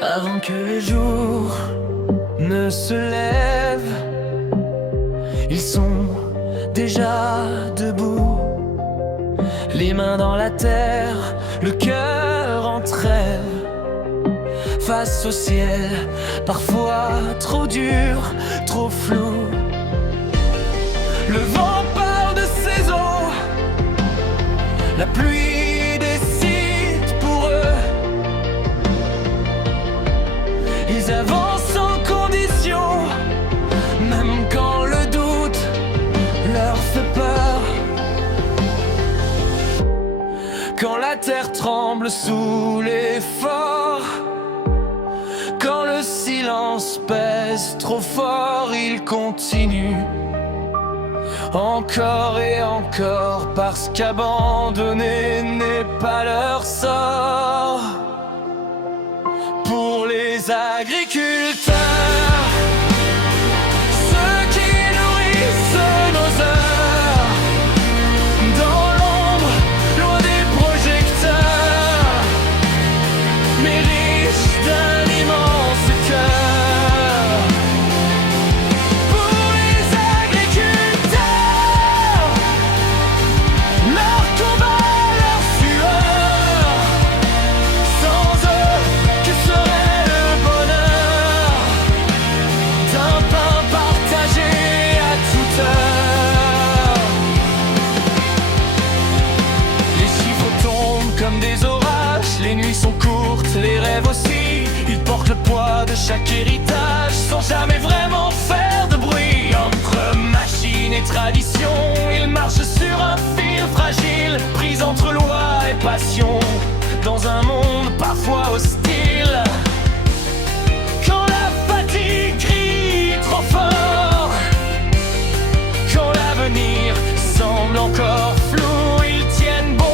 Avant que le jour ne se lève, ils sont déjà debout, les mains dans la terre, le cœur en trêve, face au ciel, parfois trop dur, trop flou. Le vent parle de saison, la pluie décide pour eux. Ils avancent sans condition, même quand le doute leur fait peur. Quand la terre tremble sous l'effort, quand le silence pèse trop fort, ils continuent encore et encore, parce qu'abandonner n'est pas leur sort. Pour les agriculteurs, ceux qui nourrissent nos heures, dans l'ombre, loin des projecteurs, mais riches d'un immense cœur. Pour les agriculteurs, leur combat, leur sueur, sans eux, que serait le bonheur d'un pain partagé à toute heure? Les chiffres tombent comme des orages, les nuits sont courtes, les rêves aussi. Ils portent le poids de chaque héritage sans jamais vraiment faire de bruit. Entre machine et tradition, ils marchent sur un fil fragile, pris entre loi et passion, dans un monde parfois hostile. Quand la fatigue crie trop fort, quand l'avenir semble encore flou, ils tiennent bon,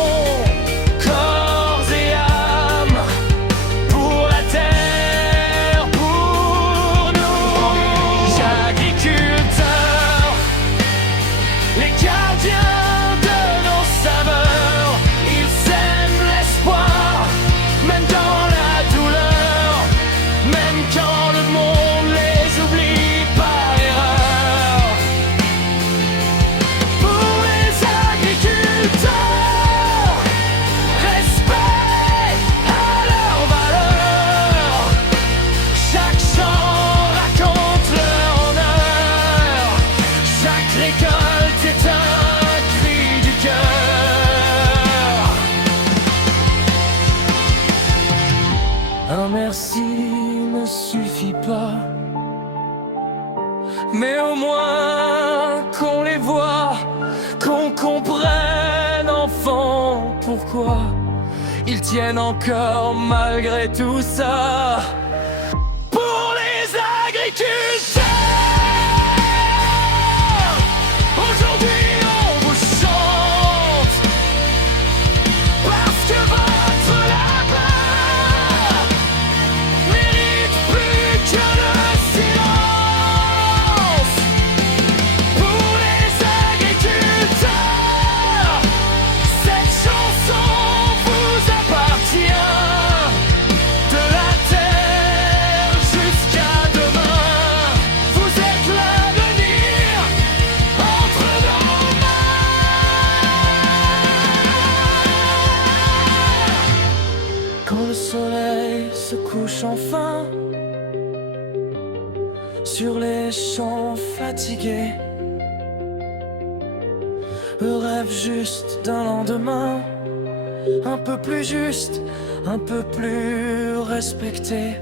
corps et âme, pour la terre, pour nous. Agriculteurs, les gardiens de nos saveurs, ils sèment l'espoir, même dans la douleur, même quand le monde les oublie par erreur. Pour les agriculteurs, respect à leur valeur, chaque champ raconte leur honneur, chaque récolte est un cri du cœur. Un merci ne suffit pas, mais au moins qu'on les voit, qu'on comprenne enfin pourquoi ils tiennent encore malgré tout ça. Pour les agriculteurs, aujourd'hui on vous chante, parce que votre labeur mérite plus que le silence. Pour les agriculteurs, cette chanson vous appartient, de la terre jusqu'à demain. Vous êtes l'avenir entre nos mains. Quand le soleil se couche enfin sur les champs fatigués, le rêve juste d'un lendemain un peu plus juste, un peu plus respecté.